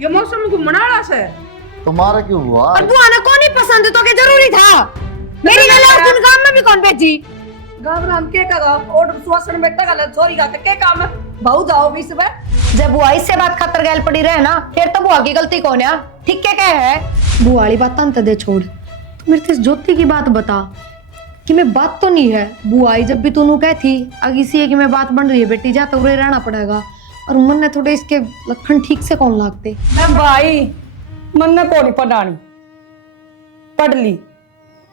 ये मौसम घूमने वाला से तुम्हारा क्यों हुआ? और बुआ ने कौन नहीं पसंद तो के जरूरी था मेरी गले उस काम में भी कौन भेजी गाँव हम के का और सुवासन बेटा का छोरी का के काम है भाऊ जाओ बीच में जब बुआ इससे बात खातर गैल पड़ी रहे ना फिर तो बुआ की गलती कौन है ठीक क्या है बुआ वाली बात अंत दे छोड़ तू मेरे से ज्योति की बात बता कि मैं बात तो नहीं है बुआ आई जब भी तू कह थी अग इसी है कि मैं बात बन रही है बेटी जा तो रहना पड़ेगा और उमर ने थोड़े इसके लक्षण ठीक से कौन लागते भाई मन ने कोड़ी पढ़ानी पढ़ ली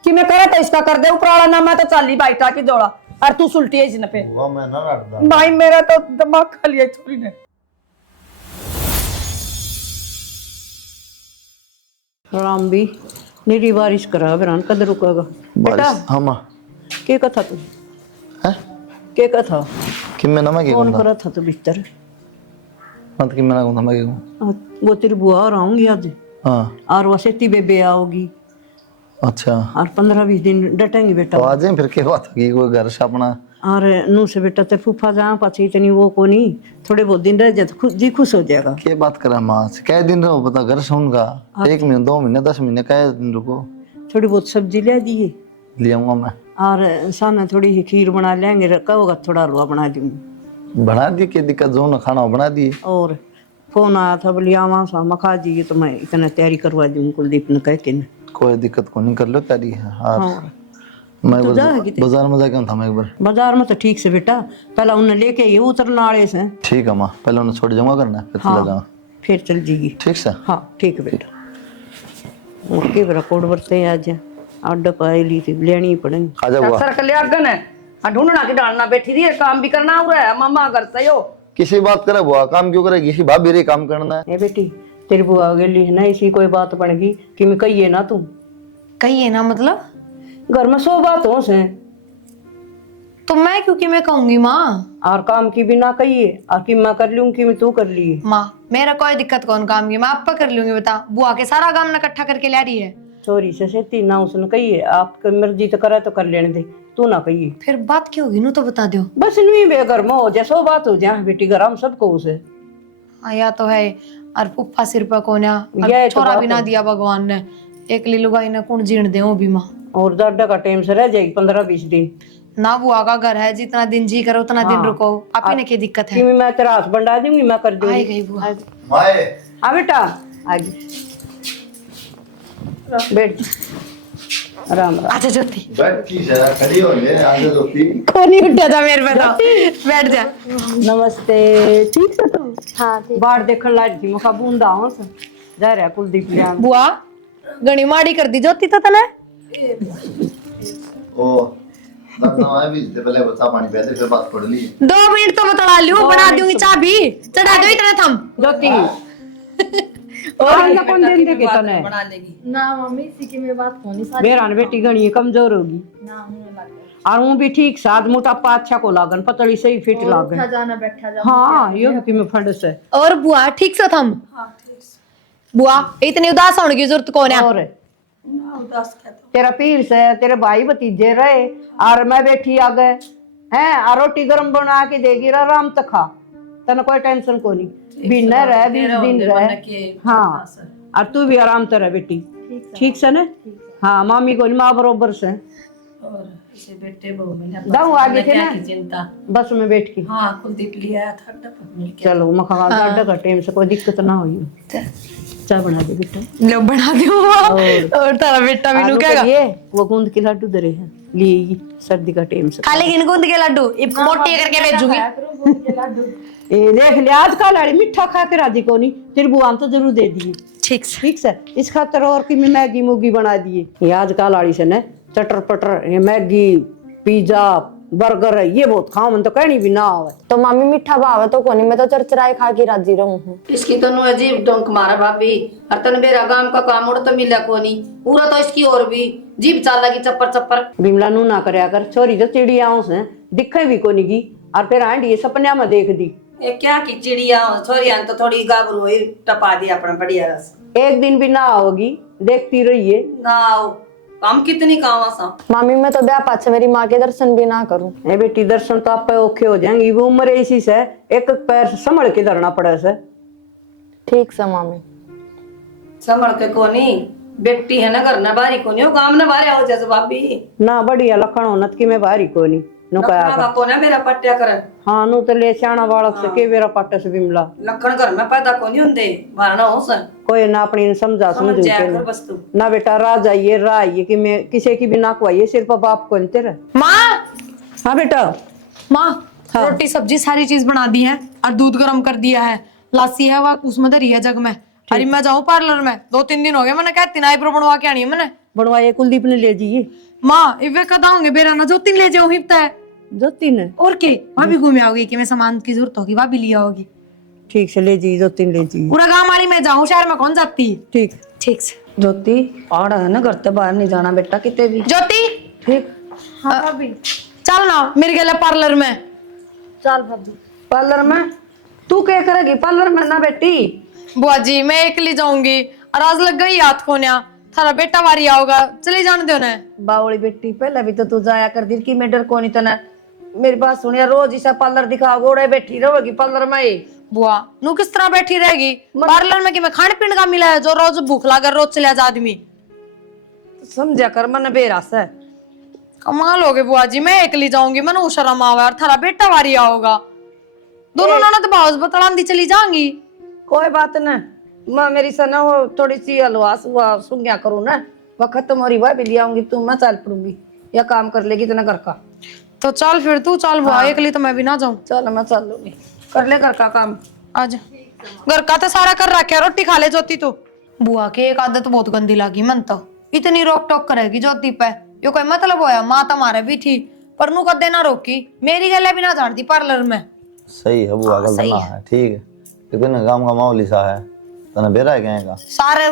कि मैं करे तो इसका कर दे उपराला ना मैं तो चाली बाइटा की दौड़ा और तू सुलटी है इसने पे हुआ मैं ना रटदा भाई मेरा तो दिमाग खा लिया छोरी ने राम भी निरी बारिश करा बेरान कद रुकेगा बेटा हां मां के कथा तू हैं के कथा कि मैं ना मैं कौन कहूंगा करा था तू भीतर मत कि मैं ना कहूंगा मैं कहूं वो तेरी बुआ और आऊंगी आज हां और वसेती बेबे आओगी अच्छा और 15-20 दिन डटेंगे बेटा तो आज ही फिर के बात होगी कोई घर से अपना और नू से बेटा ते फूफा जा पाछे इतनी वो को नहीं थोड़े बहुत दिन रह जाए तो खुद जी खुश हो जाएगा के बात करा मां से कै दिन रहो पता घर से उनका 1 महीने 2 महीने 10 महीने कै दिन रुको थोड़ी बहुत सब्जी ले दिए ले आऊंगा मैं और सामने थोड़ी सी खीर बना लेंगे कहोगा थोड़ा हलवा बना दूंगी बना दी के दिक्कत जो ना खाना बना दिए और फोन आया था बोली आवा सा मखा जी तो मैं इतना तैयारी करवा दूंगी कुलदीप ने कह के न कोई दिक्कत को नहीं कर लो तारी है और मैं तो जाएगी बाजार में जाके था मैं एक बार बाजार में तो ठीक से बेटा पहला उन्हें लेके ये उतरना आड़े से ठीक है मां पहले उन्हें छोड़ जाऊंगा करना फिर चला जाऊंगा फिर चल जीगी ठीक से हाँ ठीक है बेटा ओके बरा कोड बरते आज अड्डा पाई ली थी लेनी ही पड़ेगी आ जा बुआ सर कल्याण है आ ढूंढना की डालना बैठी रही है काम भी करना हो रहा है मामा करता हो किसी बात करे बुआ काम क्यों करेगी इसी भाभी रे काम करना है ए बेटी तेरी बुआ गेली है ना इसी कोई बात बन गई कि मैं कहिए ना तुम कहिए ना मतलब घर में 100 बात हो से तो मैं क्योंकि मैं कहूंगी माँ और काम की भी ना कहिए और कि मैं कर लूंगी कि तू कर ली माँ मेरा कोई दिक्कत कौन काम की मैं आप कर लूंगी बता बुआ के सारा काम ना इकट्ठा करके ला रही है चोरी से सेती ना उसने कहिए आपकी मर्जी तो करे तो कर लेने दे तू ना कहिए फिर बात क्या होगी नू तो बता दो बस नहीं बेघर में हो जैसो बात हो जाए बेटी घर हम सबको उसे या तो है और पुप्पा सिर पर कोना ये तो छोरा बात भी ना है। दिया भगवान ने एक लुगाई ने कौन जीण दे भी माँ और दादा का टाइम से रह जाएगी 15-20 दिन ना बुआ का घर है जितना दिन जी करो उतना दिन हाँ। रुको आप ही ने क्या दिक्कत कि है मैं तेरा हाथ बंधा दूंगी मैं कर दूंगी आई गई बुआ माए हाँ बेटा आज बैठ राम राम अच्छा ज्योति बैठ की जरा खड़ी हो ले आगे दोती कौन नहीं उठा था मेरे पे तो बैठ जा नमस्ते ठीक से तुम हाँ बाढ़ देखने लाग थी मुखा बूंदा हूं से जा रहा कुलदीप लियान बुआ गणी माड़ी कर दी ज्योति तो तने ओ लगना है भी इससे पहले बच्चा पानी पीते फिर बात पड़ ली 2 मिनट तो बता लियो बना दूंगी चाबी चढ़ा दो इतना थम ज्योति और इनका कौन दिन देके तने बना लेगी ना मम्मी इसी की मैं बात होनी सारी बेरान बेटी गणी कमजोर होगी ना होने लग और वो भी ठीक साथ मोटापा अच्छा को लागन पतली सही फिट लागन गया जाना बैठा जा हाँ ये भी मैं फंड से और बुआ ठीक से थम बुआ इतनी उदास होने की जरूरत कौन है और ना उदास क्या तो तेरा पीर से तेरे भाई भतीजे रहे और मैं बैठी आ गए हैं और रोटी गरम बना के देगी राम तक खा तने कोई टेंशन को नहीं भी न रह 20 दिन रह हाँ और तू भी आराम से रह बेटी ठीक से ना हाँ मामी को नहीं माँ बरोबर से और इसे बेटे बहू में दाऊ आगे थे ना चिंता बस में बैठ के हाँ कुलदीप लिया था डब्बा मिल के चलो मखा अड्डा का टाइम से कोई दिक्कत ना हुई चाय बना दे बेटा लो बना दो और तारा बेटा भी नु आलू कहेगा करिए, वो गूंद के लड्डू दे रहे हैं लिए सर्दी का टाइम से खा लेगी गूंद के लड्डू इब मोटी करके भेजूंगी ए देख ले आज का लाड़ी मिठा खा के राजी को नहीं तेरी बुआ तो जरूर दे दी ठीक से ठीक से इस खातर और की मैं मैगी मुगी बना दिए ये आज का लाड़ी से न चटर पटर ये मैगी पिज्जा बर्गर है ये बहुत खाओ मन तो कहनी भी ना आवे तो मामी मीठा भाव है तो कोनी मैं तो चरचराई खा के राजी रहूं हूं इसकी तो अजीब डोंक मारा भाभी और तन मेरा गांव का काम उड़ तो मिला को नहीं पूरा तो इसकी और भी जीभ चाल लगी चप्पर चप्पर बिमला नू ना करया कर छोरी तो चिड़ियाओं से दिखे भी को नहीं और फिर आंटी ये सपने में देख दी ये क्या की चिड़िया छोरिया तो थोड़ी गाभरू हुई टपा दी अपना बढ़िया रस एक दिन भी ना आओगी देखती रहिए ना आओ हम कितनी कावा सा मामी मैं तो ब्याह पाछे मेरी माँ के दर्शन भी ना करूं ए बेटी दर्शन तो आप औखे हो जाएंगी वो उम्र ऐसी से एक पैर संभल के धरना पड़े से ठीक से मामी। संभल के कोनी बेटी है ना घर ना बारी कोनी हो काम ना बारे आओ जैसे भाभी ना बढ़िया लखण होनत कि मैं बाहरी कोनी नु लखना कहा का कोना मेरा पट्टिया कर हाँ नु तो ले श्याणा बालक से के बेरा पट्ट से बिमला लखन घर में पैदा कोनी हुंदे मारना हो सर कोई ना अपनी समझा समझ समझू जाया के कर ना। बस तू ना बेटा राज आइए रा आइए कि मैं किसी की भी ना खुआइए सिर्फ बाप को तेरा। माँ हाँ बेटा माँ रोटी सब्जी सारी चीज बना दी है और दूध गर्म कर दिया है, लासी है वह उसमें धरी है जग में। अरे मैं जाऊँ पार्लर में, 2-3 दिन हो गए मैंने कहती ना आईब्रो बनवा के आनी है मैंने। बनवाइए कुलदीप ने ले जाइए। माँ इवे कदा होंगे बेरा ना जो 3 ले जाओ हिपता है जोती ने और के वहां भी घूमे आओगी कि मैं सामान की जरूरत होगी वहां भी लिया होगी। ठीक से ले जाइए, जोती ले जाइए। पूरा गांव वाली मैं जाऊँ शहर में कौन जाती। ठीक ठीक से ज्योति पहाड़ है ना घर से बाहर नहीं जाना बेटा किते भी ज्योति ठीक हाँ भाभी चल ना मेरे गले पार्लर में। चल भाभी पार्लर में तू क्या करेगी पार्लर में ना बेटी बुआ जी मैं अकेली जाऊंगी और आज लग गई याद खोनिया थारा बेटा वारी आओगा चले जाने दो ना। बावली बेटी पहले भी तो तू जाया कर दी कि मैं डर को नहीं तो ना मेरी बात सुनिया रोज ऐसा पार्लर दिखाओ गोड़े बैठी रहोगी पार्लर में ही बुआ नू किस तरह बैठी रहेगी पार्लर में कि मैं खाने पीने का मिला है जो रोज भूख लगा रोज चले जा आदमी। समझा कर मन बेरास है कमाल हो गए बुआ जी मैं अकेली जाऊंगी मैं शर्म आवा और थारा बेटा वारी आओगा दोनों ननद भाव बतलांदी चली जाऊंगी। कोई बात न मैं मेरी सना वो थोड़ी सी हलवास हुआ सुंग्या करूँ ना वक्त तुम्हारी वह भी ले आऊंगी तू मैं चल पड़ूंगी या काम कर लेगी इतना घर का। तो चल फिर तू चल बुआ अकेली तो मैं भी ना जाऊं। चल मैं चल लूंगी कर ले घर का काम आजा घर का तो सारा कर रखा रोटी खा ले ज्योति तू। बुआ की एक आदत बहुत गंदी लगी मन तो इतनी रोक टोक करेगी ज्योति पे यो कोई मतलब होया माँ तुम्हारे भी थी पर नू कदे ना रोकी मेरी गले भी ना झाड़ती पार्लर में। सही है बुआ गलत ना है ठीक है लेकिन काम का माहौल ऐसा है तना बेरा है कहेगा सारे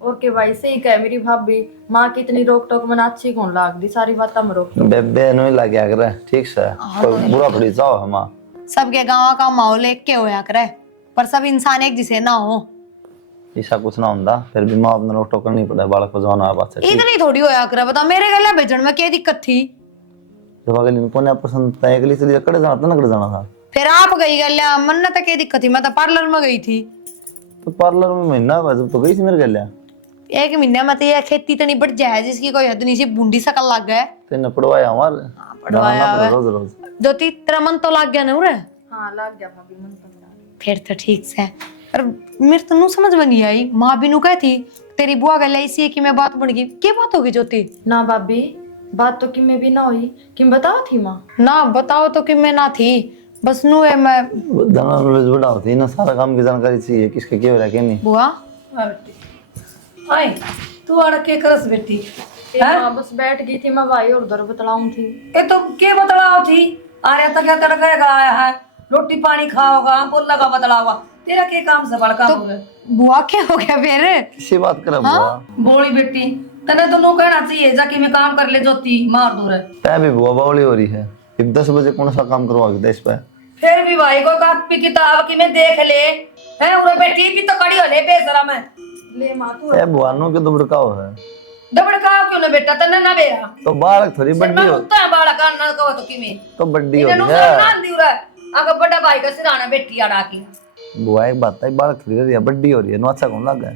और के भाई सही कहे मेरी भाभी माँ की इतनी रोक टोक मना अच्छी कौन लाग दी सारी बात हम रोक बेबे नहीं लग गया करे ठीक से कोई बुरा थोड़ी चाहो हम सबके गाँव का माहौल एक के होया करे पर सब इंसान एक जिसे ना हो ऐसा कुछ ना होता फिर भी माँ अपना रोक टोक करनी पड़े बालक को जवान बात से इतनी थोड़ी होया करे बता मेरे गले भेजन में क्या दिक्कत थी। जब अगली कोने पसंद था अगली से कड़े जाना था ना कड़े जाना था फिर आप गई गलिया मन तक क्या दिक्कत थी मैं तो पार्लर में गई थी। तो पार्लर में महीना हुआ जब तो गई थी मेरे गलिया 1 महीने में तो ये खेती इतनी बढ़ जाए जिसकी कोई हद नहीं सी बूंदी सकल लग गए तेने पढ़वाया हमारे पढ़वाया रोज रोज जो तेरा मन तो लग गया ना उरे। हाँ लाग गया भाभी मन तो फिर तो ठीक से पर मेरे तो नू समझ में नहीं आई माँ भी नू कहती तेरी बुआ गल ऐसी है कि मैं बात बन गई क्या बात होगी ज्योति। ना भाभी बात तो कि मैं भी ना हुई कि बताओ थी माँ ना बताओ तो कि मैं ना थी बस नू है मैं जनरल नॉलेज बड़ा होती है ना सारा काम की जानकारी चाहिए किसके क्या हो रहा है क्या नहीं बुआ आई तू अड़ के करस बेटी हाँ बस बैठ गई थी मैं भाई और उधर बतलाऊं थी ये तो के बतलाओ थी अरे तो क्या तड़केगा आया है रोटी पानी खाओगा बोलना का बतलाओगा तेरा के काम से बड़का हो गया बुआ क्या हो गया फिर किसी बात कर बुआ बोली बेटी तने तो नो कहना चाहिए जाके मैं काम कर ले जोती मार दूर है तै भी बुआ बावली हो रही है अब 10 बजे कौन सा काम करवाओगे 10 पे फिर भी भाई को कॉपी किताब की मैं देख ले है उरे बेटी भी तो कड़ी हो ले बेशरम है ले माँ तू ए बुआ नो के तो भड़काओ है दबड़काओ क्यों ना बेटा तने ना बेरा तो बालक थोड़ी बड्डी हो कुत्ता है बाड़ा का ना कहो तो किमे तो बड्डी हो इन्हें रही है ना दी उरे अगर बड़ा भाई का सिराना बेटी आड़ा की बुआ एक बात है बालक थोड़ी रही है बड्डी हो रही है नो अच्छा कौन लग है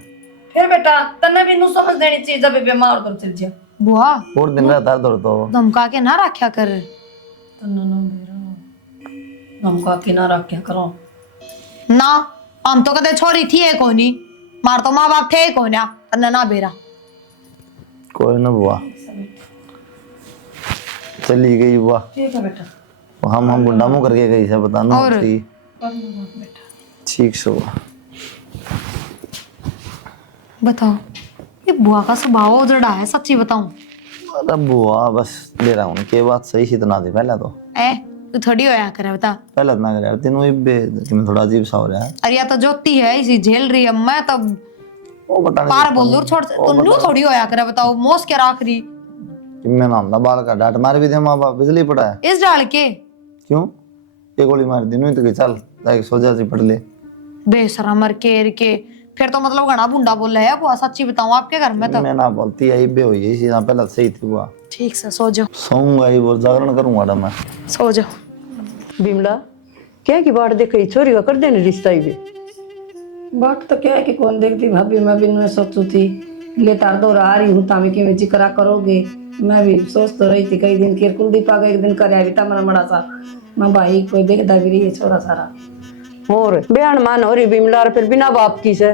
फिर बेटा तने भी नु समझ देनी चाहिए जब बीमार कर चल जा बुआ और दिन रात हर दौड़ तो धमका के ना रखा कर तने ना बेरा हमका के ना रख क्या करो ना हम तो कदे छोरी थी है कोनी मार तो माँ बाप थे कोन्या तन्ने ना बेरा कोई ना बुआ चली गई बुआ ठीक है बेटा हम गुंडा मुंह करके गई से बता ना और? ठीक ठीक से बुआ बताओ ये बुआ का स्वभाव उजड़ा है सच्ची बताऊं अरे बुआ बस ले रहा हूँ के बात सही से इतना दे पहले तो ए तू थोड़ी होया करे बता पहले इतना कर यार तीनों इब्बे कि मैं थोड़ा अजीब सा हो रहा है अरे या तो ज्योति है इसी झेल रही है मैं तो वो बता पार बोल दूर छोड़ तो न्यू थोड़ी होया करे बताओ मोस के राख रही कि मैं नाम था बाल का डांट मार भी दे माँ बाप बिजली पड़ा है इस डाल के क्यों ये गोली मार दी नहीं तो कि चल जाके सो जा सी पढ़ ले बेसरा मर के फिर तो मतलब घना बुंडा बोल रहे है बुआ सच्ची बताऊं आपके घर में तो मैं ना बोलती है इब्बे हुई है इसी ना पहले सही थी बुआ ठीक से सो जाओ सोऊंगा ही वो जागरण करूंगा ना मैं सो जाओ बिमला क्या की बात देख रही छोरी का कर देने रिश्ता ही भी बात तो क्या है कि कौन देखती भाभी, मैं भी नहीं सोचू थी ले तार दो आ रही हूँ तामी कि जिक्रा करोगे। मैं भी सोच तो रही थी कई दिन के कुलदीप आ गए, एक दिन कर था मना बड़ा सा मैं भाई कोई देखता भी रही है छोरा सारा। और बयान मान हो रही बिमला फिर बिना बाप की से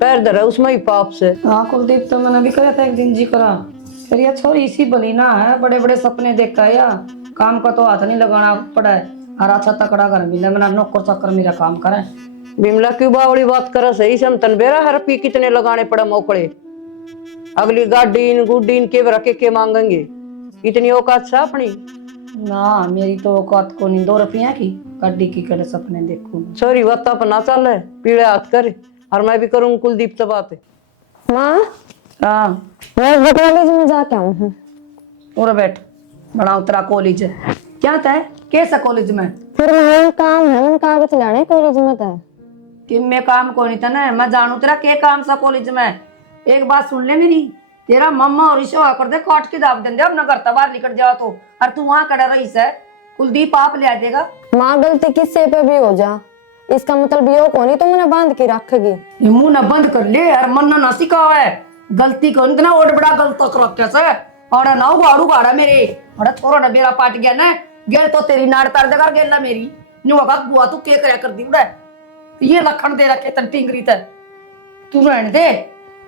पैर धरा उसमें ही पाप से। हाँ कुलदीप तो मैंने भी करा था एक दिन जी करा, फिर यह छोरी इसी बनी ना है, बड़े बड़े सपने देखता है या काम का तो हाथ नहीं लगाना पड़ा है। और अच्छा तकड़ा कर मिला मेरा नौकर चाकर मेरा काम करे। बिमला क्यों बावड़ी बात करा सही सम तन बेरा हर पी कितने लगाने पड़ा मोकड़े। अगली गाडीन गुडीन के रखे के मांगेंगे इतनी औकात सा अपनी ना मेरी तो औकात को नहीं 2 रुपया की गाड़ी की करे सपने देखूं। छोरी बात अपना चल है पीड़े हाथ करे और मैं भी करूँ कुलदीप से बात। माँ हाँ मैं कॉलेज में जाके आऊँ हूँ। और बैठ बड़ा उतरा कॉलेज क्या था कैसा कॉलेज में फिर मैं काम है, मैंने कागज लाने कॉलेज में था। कि मैं काम को नहीं था ना, मैं जानू तेरा क्या काम सा कॉलेज में। एक बात सुन ले मेरी, तेरा मम्मा और ईशो आकर दे काट के दाब देंगे अब ना घर बाहर निकल जाओ तो। और तू वहां खड़ा रही है कुलदीप आप ले आ देगा। माँ गलती किससे पे भी हो जा, इसका मतलब ये को नहीं तो मैंने बांध के रखेगी। ये मुंह ना बंद कर ले यार, मन ना सिखाओ है गलती को इतना और बड़ा गलत कर रखा से। और ना गाड़ू गाड़ा मेरे बड़ा छोरा ना बेरा पाट गया ना, गेल तो तेरी नाड़ तार देगा गेला मेरी नुआ बुआ तू के करया कर दी उड़ा ये लखन दे रखे तन टिंगरी ते तू रहने दे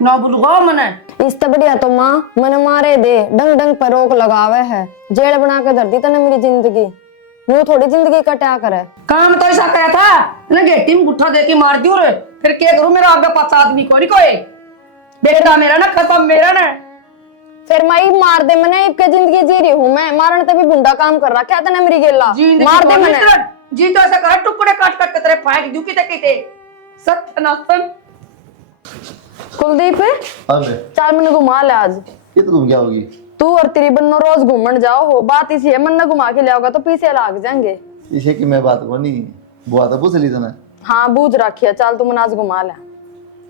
ना बुलगा मने। इससे बढ़िया तो माँ मैंने मारे दे डंग डंग पर रोक लगावे है, जेल बना के धर दी तने मेरी जिंदगी। वो थोड़ी जिंदगी कटा करे। काम तो ऐसा करा था ना गेटी में गुट्ठा दे के मार दियो रे, फिर क्या करूं मेरा आगे पास आदमी कोई कोई बेटा मेरा ना खत्म मेरा ना। फिर मैं मार दे मैंने एक जिंदगी जी रही हूँ मैं, मारने तभी बुंडा काम कर रहा क्या था ना मेरी गेला मार दे मैंने। जी तो ऐसा कर टुकड़े काट काट के तेरे फाड़ दूं किते किते सत्यानाशन। कुलदीप अबे चल मैंने घुमा ले आज। ये तो घूम क्या होगी? तू और तेरी बन्नो रोज घूमन जाओ हो, बात इसी है मन घुमा के लाओगा तो पीछे लाग जाएंगे। इसे की मैं बात को नहीं बुआ तो पूछ ली तूने। हाँ बूझ रखिया, चल तू मन आज घुमा ले।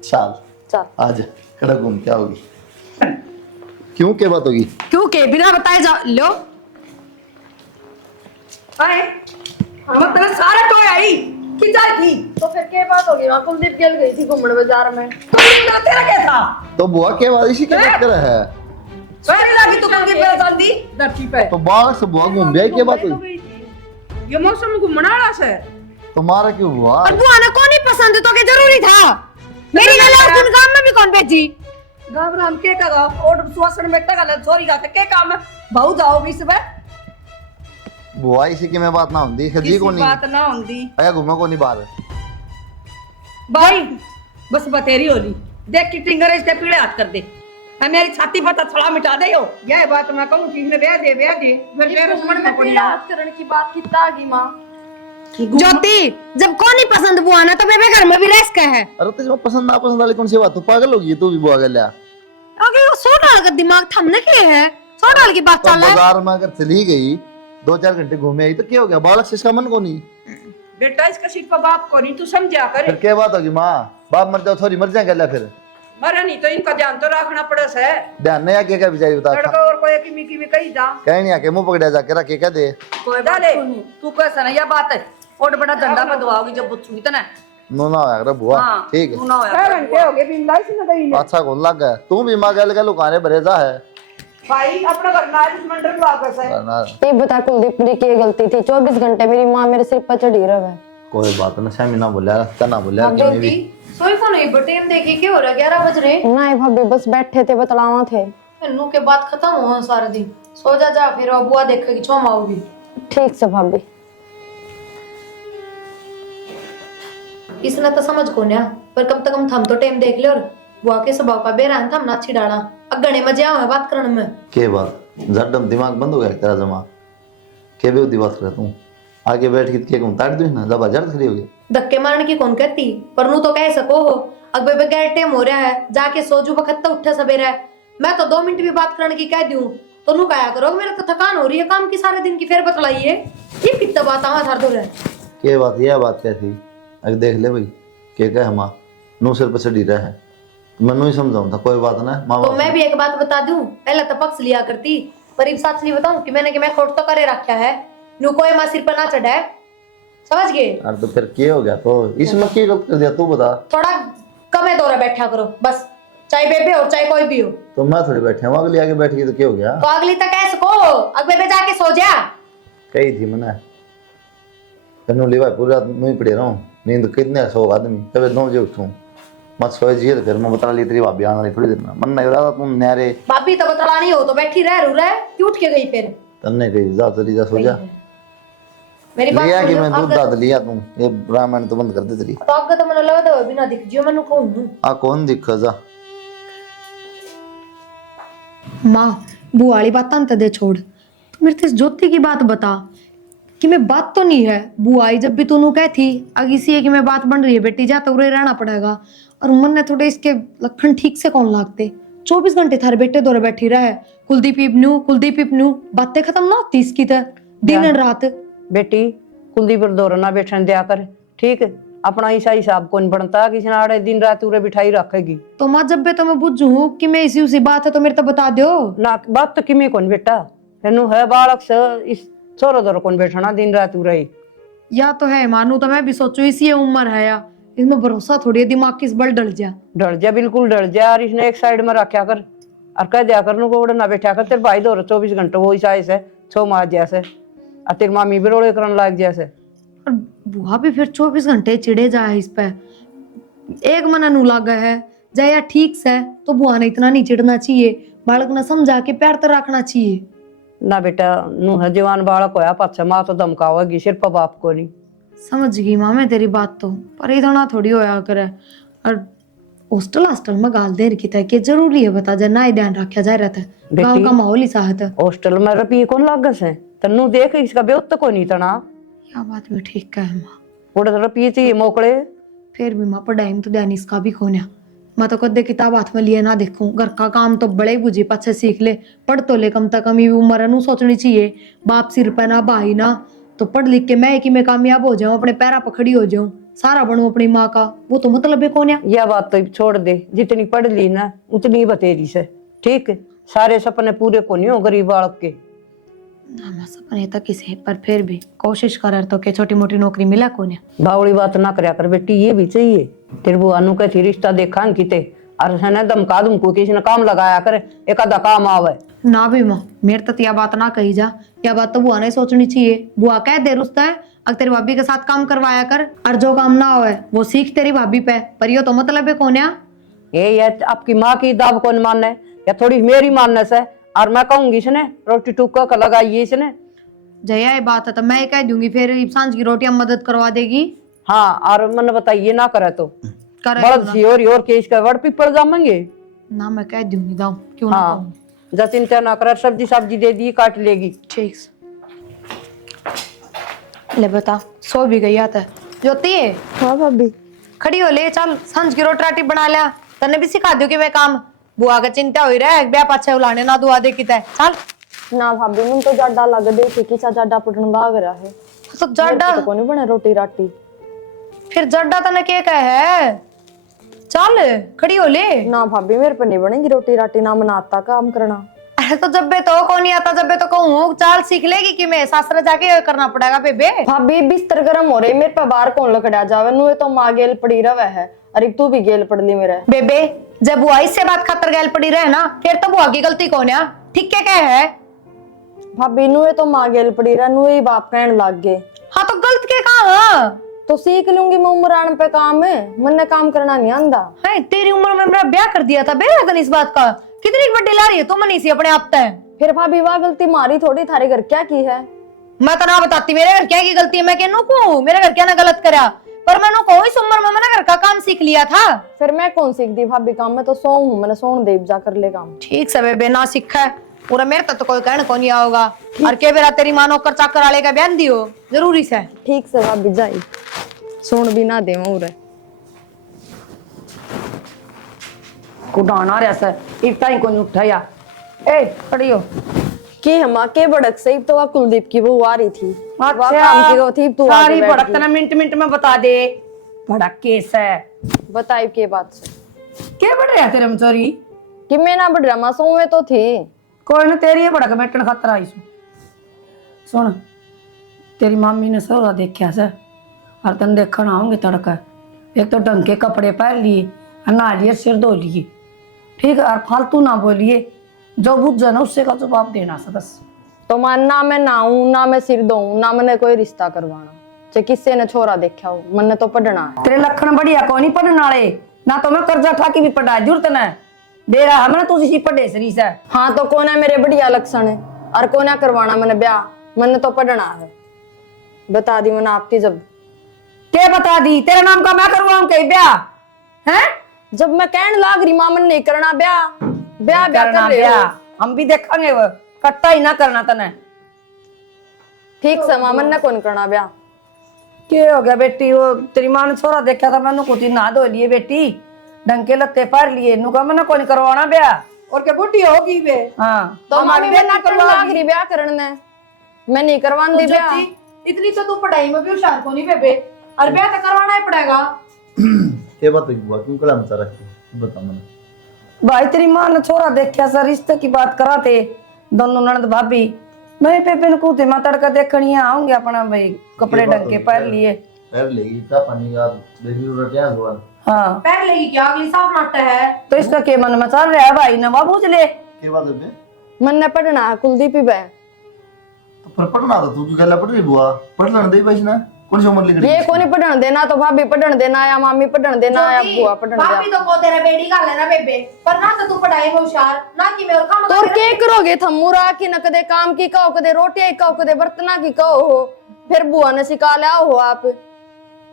चल चल आज खड़ा घूम क्या होगी? क्यों क्या बात होगी? क्यों के बिना बताए जा लो अरे हम तेरा सारा टोय आई किधर थी तो फिर क्या बात होगी वहाँ कुलदीप गेल गई थी घूमने बाजार में। तू ना तेरा क्या था तो बुआ क्या बात इसी की बात कर रहा है? सही लगी तू कंगी पे जल्दी धरती पे तो बाहर से बुआ घूम गया क्या बात हुई? ये मौसम घूमना वाला से तुम्हारा क्यों हुआ? और बुआ ने कौन ही पसंद तो के जरूरी था मेरी गले और तुम काम में भी कौन भेजी। घबराम के कगा और सुवासन में टगा छोरी जाते के काम है भाऊ जाओ बीच में बुआ इसी की मैं बात ना होंदी खजी को नहीं बात ना होंदी आया घूमा को नहीं बाहर भाई बस बतेरी होली देख की टिंगर इसके पीड़े हाथ कर दे मेरी छाती पर थोड़ा मिटा दे। हो यह बात मैं कहूं कि ने ब्याह दे फिर मेरे मन में पड़ी बात करने की बात कितना आ गई माँ। ज्योति जब कौन ही पसंद बुआ ना तो बेबे घर में भी रेस का है। अरे तुझे पसंद ना पसंद वाली कौन सी बात? तू पागल होगी तू भी बुआ गया लिया। आगे वो 100 डाल का दिमाग थमने के लिए है, 100 डाल की बात तो चल रहा है। बाजार में अगर चली गई 2-4 घंटे घूमे आई तो क्या हो गया? बालक से इसका मन को नहीं बेटा इसका सिर्फ बाप को नहीं तू समझा कर। फिर क्या बात होगी? माँ बाप मर जाओ थोड़ी मर जाए गया फिर मरा नहीं तो इनका ध्यान तो रखना पड़ा से। ध्यान नहीं आके क्या बेचारी बता लड़का और कोई की मिकी में कहीं जा कहीं नहीं आके मुंह पकड़ा जाके रखे क्या दे कोई डाले तू कैसा ना यह बात है और बड़ा डंडा पे दबाओगी जब बुच्छूगी तो ना नो ना होया बुआ ठीक है। तू ना होया घंटे हो गए बिंदा इसने दई ने अच्छा कौन लग गया? तू भी माँ गल गल लुकाने भरेजा है भाई अपना घर नारिश मंडल लाग से। ये बता कुलदीप मेरी क्या गलती थी? 24 घंटे मेरी माँ मेरे सिर पर चढ़ी रहे। कोई बात ना सैमी ना बोलिया तना बोलिया कि मैं भी सोई फोन हुई बटेन देखी क्या हो रहा 11 बज रहे। नहीं भाभी बस बैठे थे बतलावा थे। नू के बाद खत्म हुआ सारा दिन सो जा फिर बुआ देखेगी छोमा होगी। ठीक से भाभी इसने तो समझ को ना पर कम से कम थम तो टाइम देख ले और बुआ के स्वभाव का बेरा थम ना अच्छी डाला अगणे मजे आवे बात करने में। के बात जड्डम दिमाग बंद हो गया तेरा जमा के भी होती बात कर तू आगे बैठ के के कहूं ताड़ दूं ना जब जड़ खड़ी हो गई धक्के मारने की कौन कहती पर नू तो कह सको हो अगबे बगैर टाइम हो रहा है जाके सोजू वक्त तो उठे सवेरा है मैं तो 2 मिनट भी बात करने की कह दूं तो नू कहा करो मेरा तो थकान हो रही है काम की सारे दिन की फिर बतलाइए ये कितना बात आवा धर दो रहे के बात यह बात क्या थी? अगर देख ले भाई के कह हम नो सिर पर चढ़ी रहा है मनु ही समझाऊं था कोई बात ना माँ तो मैं भी एक बात बता दूं पहले तो पक्ष लिया करती पर अब सच नहीं बताऊं कि मैं खोट तो करे रखा है नू कोई मां सिर पर ना चढ़ा है समझ गए? यार तो फिर क्या हो गया? तो इसमें क्या गलत कर दिया तू बता। थोड़ा कम है दौरा बैठा करो बस, चाहे बेबे हो चाहे कोई भी हो। तो मैं थोड़ी बैठे हूँ, अगली आगे बैठ गई तो क्या हो गया? तो अगली तक ऐसे को अब बेबे जाके सो जा। कही थी मैंने तेनू लेवा पूरी रात नहीं पड़े रहा हूँ, नींद कितने सो आदमी, कभी 9 बजे उठूँ मत सोए जी। फिर मैं बता ली तेरी भाभी आने वाली थोड़ी देर में, मन नहीं रहा तुम न्यारे भाभी तो बतलानी हो तो बैठी रह रू रहे क्यों उठ के गई फिर? तन्ने कही जा चली जा सो जा। मेरी बात लिया कि सुनियो, मैं दूध अगर- दाद लिया तू, ये रामायण तो बंद कर दे तेरी। तो अगर तो मैंने लगा दो बिना दिख जियो मैंने कहूँ। आ कौन दिखा जा? माँ बुआ वाली बात तो दे छोड़, तू मेरे से इस ज्योति की बात बता कि मैं बात तो नहीं है। बुआ आई जब भी तूने कह थी अगर इसी है कि मैं बात बन रही है बेटी जा तो उरे रहना पड़ेगा। और मन ने थोड़े इसके लक्षण ठीक से कौन लागते, 24 घंटे थारे बेटे दौरे बैठी रहे, कुलदीप इब्नू बातें खत्म ना होती इसकी तो दिन और रात। बेटी कुलदीप पर दौरा ना बैठने दिया कर, ठीक है? अपना ऐसा हिसाब कौन बनता किसी ने आड़े दिन रात उरे बिठाई रखेगी तो माँ जब भी तो मैं बुझू कि मैं इसी उसी बात है तो मेरे तो बता दो ना। बात तो किमें कौन बेटा तेनू है बालक से इस छोरो दौरा कौन बैठना दिन रात उरे ही। या तो है मानू तो मैं भी सोचू इसी उम्र है या इसमें भरोसा थोड़ी है, दिमाग किस बल डल जा। डर जा, बिल्कुल डर जा। और इसने एक साइड में रखा कर और कह दिया कर को ना बैठा कर, तेरे भाई दौरा 24 घंटे वो ऐसा ऐसे 6 माह जैसे और तेरी मामी भी रोड़े करने लाग जैसे। और बुआ भी फिर 24 घंटे चिड़े जाए इस पे, एक मना नू लागा है जाया ठीक से तो बुआ ने इतना नहीं चिड़ना चाहिए, बालक ने समझा के प्यार तो रखना चाहिए ना बेटा नू है जवान बालक होया पाछा माँ तो धमकावेगी सिर्फ बाप को नहीं। समझ गई माँ मैं तेरी बात तो, पर इतना थोड़ी होया करे। और हॉस्टल में गाल दे रखी था कि जरूरी है बता जा ना ही ध्यान रखा जा रहा था, गाँव का माहौल ही साथ है। हॉस्टल में रपी कौन लागस है तन्नू देख इसका बेउत तो कोई नहीं तना क्या बात भी ठीक है माँ, थोड़ा रपी चाहिए मोकड़े। फिर भी माँ पढ़ाई में तो ध्यान इसका भी खोना। मैं तो कदे किताब हाथ में लिए ना देखूं, घर का काम तो बड़े बुझे पाछे सीख ले, पढ़ तो ले कम तक अमी उम्र है नू सोचनी चाहिए, बाप सिर पे ना भाई ना, तो पढ़ लिख के मैं कि मैं कामयाब हो जाऊं, अपने पैरा पर खड़ी हो जाऊं, सारा बनूं अपनी माँ का, वो तो मतलब है कौन है। यह बात तो छोड़ दे, जितनी पढ़ ली ना उतनी बतेरी से, ठीक है? सारे सपने पूरे को नहीं हो गरीब बालक के। ना मैं सपने तक किसे, पर फिर भी कोशिश कर तो के छोटी मोटी नौकरी मिला कौन है। बावड़ी बात ना करया कर बेटी, ये भी चाहिए। तेरे बुआ नु कहती रिश्ता देखा किते और है ना धमका दुमको किसी ने काम लगाया कर, एक आधा काम आवे ना भी माँ मेरे तक यह बात ना कही जा, यह बात तो बुआ ने सोचनी चाहिए। बुआ कह दे रुस्ता है अगर तेरी भाभी के साथ काम करवाया कर, और जो काम ना होए वो सीख तेरी भाभी पे, पर यो तो मतलब है कौन है। ये आपकी माँ की दाब कौन मानना है या थोड़ी मेरी मानने से? और मैं कहूंगी इसने रोटी टुक्का का लगाइए इसने। जया ये बात है तो मैं कह दूंगी, फिर सांझ की रोटियां मदद करवा देगी। हाँ और मन बताइए ना करे तो करे बड़द सी और के इसका वड़ पिपड़ जामेंगे ना, मैं कह दूंगी दाऊ क्यों ना कहूं। हाँ जब चिंता ना करे, सब्जी दे दी काट लेगी। ठीक ले बता सो भी गई आता ज्योति है। हाँ भाभी। खड़ी हो ले चल सांझ की रोटी राटी बना लिया, तने भी सिखा दू कि मैं काम, बुआ का चिंता हुई रहे ब्याह पाछे उलाने ना दुआ दे किता चल ना भाभी मुझे तो जाडा लग दे थी कि जाडा पुटन भाग रहा है, तो जड्डा तो कोनी बने रोटी राटी। फिर जड्डा तने के कह है, चल खड़ी हो ले। ना भाभी मेरे पर नहीं बनेगी रोटी राटी, ना मना आता काम करना। अरे तो जब बे तो कौन नहीं आता, जब बे तो कहूँ चाल सीख लेगी कि मैं सासरे जाके करना पड़ेगा बेबे। भाभी बिस्तर गर्म हो रही मेरे पे, बाहर कौन लकड़ा जावे, नु तो माँ गेल पड़ी रवे है, अरे तू भी गेल पड़ ली मेरे। बेबे जब बुआ इससे बात खातर गैल पड़ी रहे ना, फिर तो बुआ की गलती कौन है? ठीक क्या कह है भाभी नु तो माँ गेल पड़ी रहा, नु ही बाप कहने लग गए। हाँ तो गलत के कहा तो सीख लूंगी मैं, उम्र आने पे काम है, मन्ने काम करना नहीं आंदा है। तेरी उम्र में मेरा ब्याह कर दिया था बेरा इस बात का, कितनी बड़ी ला रही है तुम नहीं सी अपने आप तय। फिर भाभी वाह गलती मारी थोड़ी, थारे घर क्या की है? मैं तो ना बताती मेरे घर क्या की गलती है, मैं कहूँ को मेरे घर क्या ना गलत करा, पर मैंने को इस उम्र में मैंने घर का काम सीख लिया था। फिर मैं कौन सीख दी भाभी काम, मैं तो सो हूँ, मैंने सोन देव जा कर ले काम। ठीक से बेबे ना सीखा है पूरा, मेरे तक तो कोई कहने को नहीं आओगा। और के बेरा तेरी माँ नौकर चाकर वाले का बयान दियो जरूरी से। ठीक से भाभी जाई, सोन भी ना दे उरे कुडाना रहता है इतना ही कोई उठाया। ए खड़ी हो कि हम के बड़क से तो वह कुलदीप की वो आ रही थी, वह अच्छा, काम की वो थी, तू आगे सारी बैठ भड़क गई। तना मिनट में बता दे। भड़क केस है बताई के बात से क्या बढ़ रहा तेरे मचोरी? कि मैं ना बढ़ रहा, मैं सो में तो थी। कोई ना तेरी भड़क बैठन खतरा आई सुन तेरी मामी ने सोरा देखा से और तन देखने आऊंगे तड़का। एक तो ढंग के कपड़े पहन लिए, नहा लिए, सिर धो लिए, ठीक है, और फालतू ना बोलिए, जो बुझ जाए ना उससे का जवाब देना सा बस। तो मान ना मैं नहाऊं ना मैं सिर धोऊं ना मैंने कोई रिश्ता करवाना, चे किससे ने छोरा देखा हो, मैंने तो पढ़ना है। तेरे लक्षण बढ़िया कौन ही पढ़ने वाले, ना तो मैं कर्जा ठाकी भी पढ़ा जरूरत न दे रहा है, तुझी सी पढ़े सरी से। हाँ तो कौन है मेरे बढ़िया लक्षण है और कौन है करवाना मैंने ब्याह, मैंने तो पढ़ना है। बता दी मैंने आपकी जब क्या बता दी, तेरे नाम का मैं करवाऊं कहीं ब्याह है? जब मैं कहने लाग रही मां मन नहीं करना ब्याह, ब्याह ब्याह करना कर रहे ब्याह, हो। हम भी देखेंगे, वो कट्टा ही ना करना तने। ठीक से मां मन ने कौन करना ब्याह। क्या हो गया बेटी, वो तेरी मां ने छोरा देखा था, मैंने कुछ नहा धो लिए बेटी, ढंग के लत्ते पार लिए, नु कहा मैंने कौन करवाना ब्याह। और क्या बुढ़ी होगी वे? हाँ तो हमारी मम्मी मैं बेटी करवा लाग रही ब्याह करने, मैं नहीं करवान दी ब्याह। इतनी तो तू पढ़ाई में भी होशियार को नहीं बेबे, और ब्याह तो करवाना ही पड़ेगा। क्या बात हुई बुआ, क्यों कलम सा रखी, बता मैंने। भाई तेरी मां ने छोरा देखा सर, रिश्ते की बात करा थे दोनों ननद भाभी, मैं पेपे ने कूते मां तड़का देखनी आऊंगे अपना भाई, कपड़े ढंग के पहन लिए। पैर लेगी ता पानी यार देखी उड़ा क्या हुआ। हाँ पहन लेगी क्या, अगली साफ नाटा है। तो इसका के मन में चल रहा है भाई, नवा पूछ ले। क्या बात है बे, मन ने पढ़ना है कुलदीप ही बह। तो पर पढ़ना तो तू की गला पढ़ रही बुआ, पढ़ लेने दे भाई ना, कौन सी उम्र लिख ये कोनी पढ़न देना, तो भाभी पढ़न देना या मामी पढ़न देना या बुआ पढ़न देना। भाभी तो को तेरा बेटी का लेना बेबे, पर ना तो तू पढ़ाई में होशियार, ना कि मैं और काम तो के करोगे थम मुरा की न कदे काम की कहो, कदे रोटियां की कहो, कदे बर्तना की कहो हो, फिर बुआ ने सिखा लिया हो आप।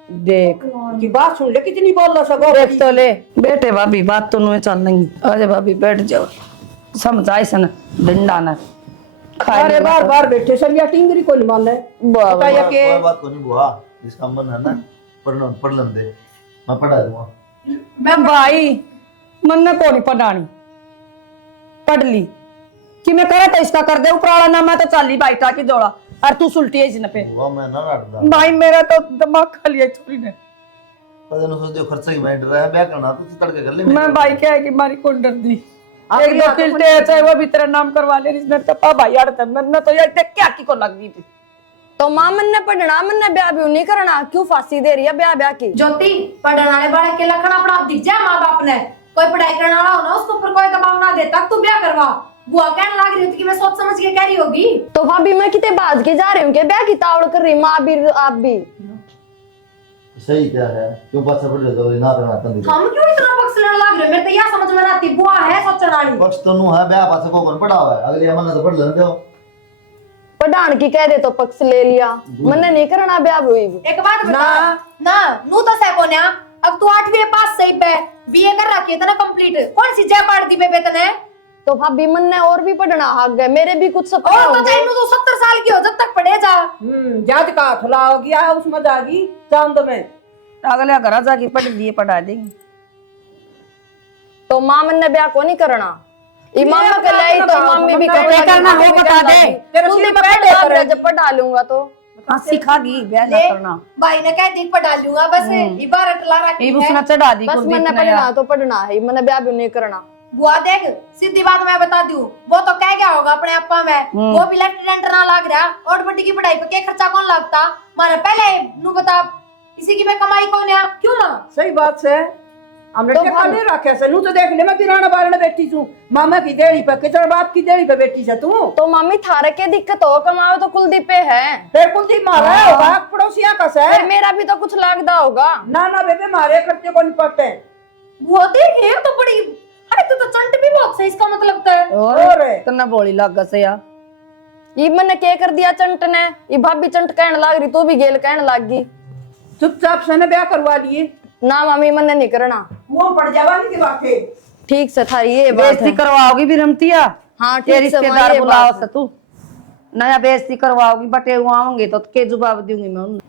देख की बात सुन ले, कितनी बोल लो सगो। देख तो ले बेटे, भाभी बात तो नुए चल नहीं। अरे भाभी बैठ जाओ, समझाई सन डंडा न अरे बार बार बैठे सर, या टिंगरी को नहीं मान है। बताइए के कोई बात को नहीं बुआ, जिसका मन है ना पढ़ लेने दे, मैं पढ़ा दूंगा। मैं भाई मन ने को नहीं पढ़ानी, पढ़ ली कि मैं करा तो इसका कर दे उपराला ना, मैं तो चाली बैठा की जोड़ा, और तू सुलटी है इसने पे। बुआ मैं ना रटदा भाई मेरा तो दिमाग खा लिया छोरी ने। पता नहीं सोच दे खर्चा की मैं डर रहा है, ब्याह करना तो तड़के कर ले। मैं भाई क्या है कि मारी कौन डर दी, एक दो किल्टे है चाहे वो भी तेरा नाम करवा ले, इसने टपा भाई अड़ता, मैंने तो यार देख क्या की को लग दी थी। तो मां मन ने पढ़ना, मन ने ब्याह भी नहीं करना, क्यों फांसी दे रही है ब्याह ब्याह की। ज्योति पढ़ने वाले बड़ा के लखन अपना आप दिख जाए, माँ बाप ने कोई पढ़ाई करने वाला हो ना उसको ऊपर कोई दबाव ना दे, तब तू ब्याह करवा। बुआ कहने लग रही थी कि मैं सोच समझ के कह रही होगी। तो भाभी मैं कितने बाज के जा रही हूँ कि ब्याह की तावड़ कर रही, माँ भी आप भी। सही क्या है, क्यों पास पढ़ ले तो ना करना तंदी। हम क्यों इतना पक्ष लेने लग रहे, मैं तो यह समझ में आती बुआ है सोचने वाली। पक्ष तो नु है, ब्याह पास को कौन पढ़ा हुआ है, अगले मन तो पढ़ लेने दो। पढ़ान की कह दे तो पक्ष ले लिया, मैंने नहीं करना ब्याह भी। एक बात बता ना, नू तो सह बोन्या, अब तू 8वीं पास सही पे बीए कर रखी है तना कंप्लीट, कौन सी जय पाड़ दी बेबे तने। तो भाभी मन ने और भी पढ़ना हक है, मेरे भी कुछ सपने और तो होंगे। चाहे तू 70 साल की हो जब तक पढ़े जा। जात का खुला हो गया है, उसमें जागी जान तो मैं अगले घर जाके पढ़ लिए पढ़ा देंगे। तो मां मन ने ब्याह को नहीं करना, इमाम के लाई तो मम्मी भी क्या करना वो बता दे। तू भी पढ़ जब पढ़ा लूंगा तो हाँ सिखागी ब्याह ना करना। भाई ने कह दी पढ़ा लूंगा बस, इबारत ला रखी ये है। उसने चढ़ा दी बस कुलदीप मैंने ने पढ़ना यार। तो पढ़ना है, मैंने ब्याह भी नहीं करना। बुआ देख सीधी बात मैं बता दूं, वो तो कह गया होगा अपने आपा में, वो भी लेफ्टिनेंट ना लाग रहा, और बड़ी की पढ़ाई पे क्या खर्चा कौन लगता मारे पहले नू बता, इसी की में कमाई कौन है क्यों ना। सही बात से हमने तो क्या नहीं रखे से, नू तो देख ले मैं बिराना बारने बैठी हूं, मामा की देड़ी पे किचड़ बाप की देड़ी पे बैठी से तू। तो मम्मी थारे के दिक्कत हो, कमाओ तो कुलदीप पे है, फिर कुलदीप मारा होगा पड़ोसिया का से। फिर मेरा भी तो कुछ लागदा होगा। ना ना बेबे मारे खर्चे को नहीं पड़ते। वो देख ये तो बड़ी, अरे तू तो चंट भी बहुत सही, इसका मतलब तो है। और इतना बोली लग से यार। ये मैंने क्या कर दिया चंट ने, ये भाभी चंट कहने लग रही, तू भी गेल कहने लग गई। चुपचाप से ब्याह करवा लिए, ना मम्मी मैंने नहीं करना। वो पड़ जावानी की बात है। ठीक से थारी ये बात बेइज्जती है। करवाओगी भी रमतिया। हाँ तेरे ठीक से माँ, रिश्तेदार ये बुलाओ बात से है। तू नया बेइज्जती करवाओगी, बटे हुए आऊंगे तो के जवाब दूंगी मैं उन्हें।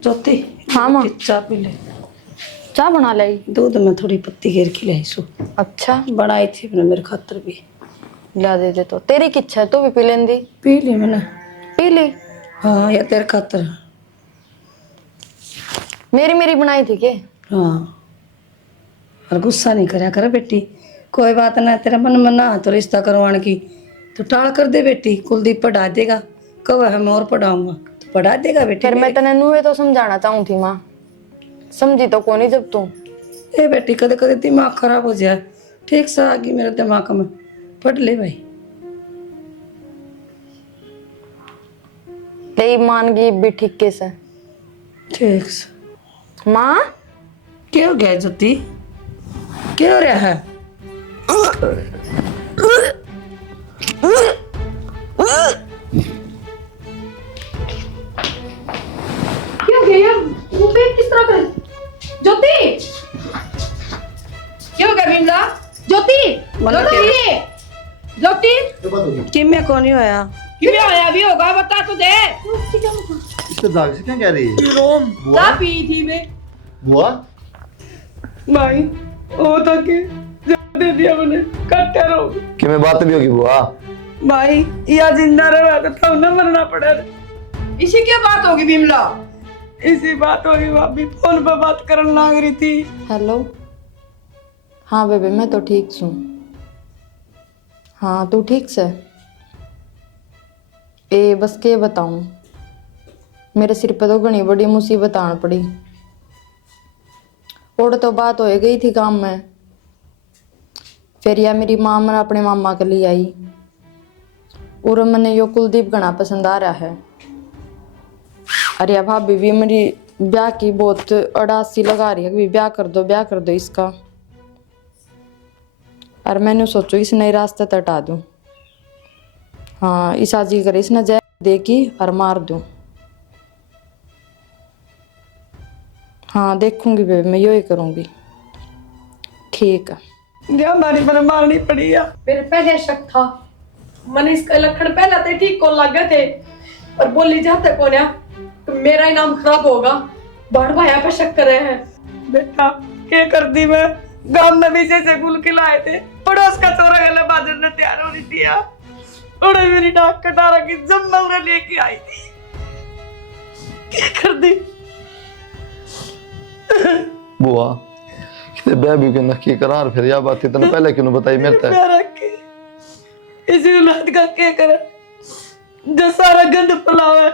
ज्योति हाँ माँ, चाय पी ले। चाय बना लाई। दूध में थोड़ी पत्ती घेर के लाई सो अच्छा बनाई थी अपने मेरे खातर भी। ला दे दे, तो तेरी की इच्छा है तू भी पी लेंदी। पी ली मैंने। पी ली। हाँ या तेरे खातर। मेरी बनाई थी के। हाँ और गुस्सा नहीं करया कर बेटी, कोई बात ना, तेरा मन में ना तो रिश्ता करवाने की तो टाल कर दे बेटी, कुलदीप पढ़ा देगा, कब है मैं और पढ़ाऊंगा। पढ़ा देगा बेटी फिर मैं तने नुए तो समझाना चाहूँ थी माँ, समझी तो कोनी जब तू। ए बेटी कदे कदे दिमाग खराब हो जाए, ठीक सा आ गई मेरे दिमाग में, पढ़ ले भाई। तेरी मान गई भी ठीक कैसे ठीक सा। माँ? क्या हो गया ज्योति, क्या हो रहा है? क्या हो गया यार, वो पेट किस तरह कर? ज्योति, क्या हो गया बिमला? ज्योति, ज्योति, ज्योति, किम्या कौन ही होया? क्या आया भी होगा बता तो दे। इसको दाग से क्या कह रही है? रोम बुआ? पी थी मैं। बुआ भाई वो तो के दे दिया मैंने, कट्टे रहो कि मैं बात भी होगी बुआ? भाई, या जिंदा रहा तो तब ना मरना पड़ा। इसी क्या बात होगी बिमला? इसी बात होगी, भाभी फोन पर बात करने लग रही थी। हेलो, हाँ बेबे मैं तो ठीक छू। हाँ तू ठीक से? ए बस के बताऊं, मेरे सिर पे तो घनी बड़ी मुसीबत आन पड़ी। और तो बात हो गई थी काम में, फिर या मेरी माँ मैंने अपने मामा के लिए आई, और मैंने यो कुलदीप घना पसंद आ रहा है। अरे या भाभी भी मेरी ब्याह की बहुत अड़ासी लगा रही है कि ब्याह कर दो इसका। और मैंने सोचो इस नए रास्ते तटा दूं। हाँ इस आजी करे इसने जय देखी और मार दूं। हाँ देखूंगी बेबी, मैं यो ही करूंगी। ठीक है। क्या हमारी मैंने मारनी पड़ी है। मेरे पहले शक था, मैंने इसका लक्षण पहला ते ठीक को लगे थे, और बोली जाते को ना तो मेरा ही नाम खराब होगा। बड़ भाया पे शक कर रहे हैं। बेटा क्या कर दी मैं, गांव में भी से गुल खिलाए थे, पड़ोस का चोरा गला बाजार ने तैयार होने दिया, और मेरी नाक कटा रखी, जम्मल ने लेके आई थी। क्या कर दी बुआ कितने बेबी के नक्की करार, फिर यह बात इतने पहले क्यों बताई मेरे तक? प्यारा के इसी औलाद का क्या करे, जो सारा गंद फैलावे,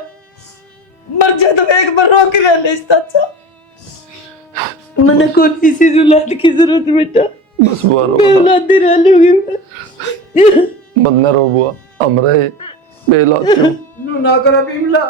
मर जाए तो एक बार रोक ही रहने इससे अच्छा। मैंने कौन इसी औलाद की जरूरत बेटा, बस बुआ रो मैं औलाद ही रह लूंगी मैं। मत न रो बुआ, हम रहे बेला क्यों? ना करो बिमला,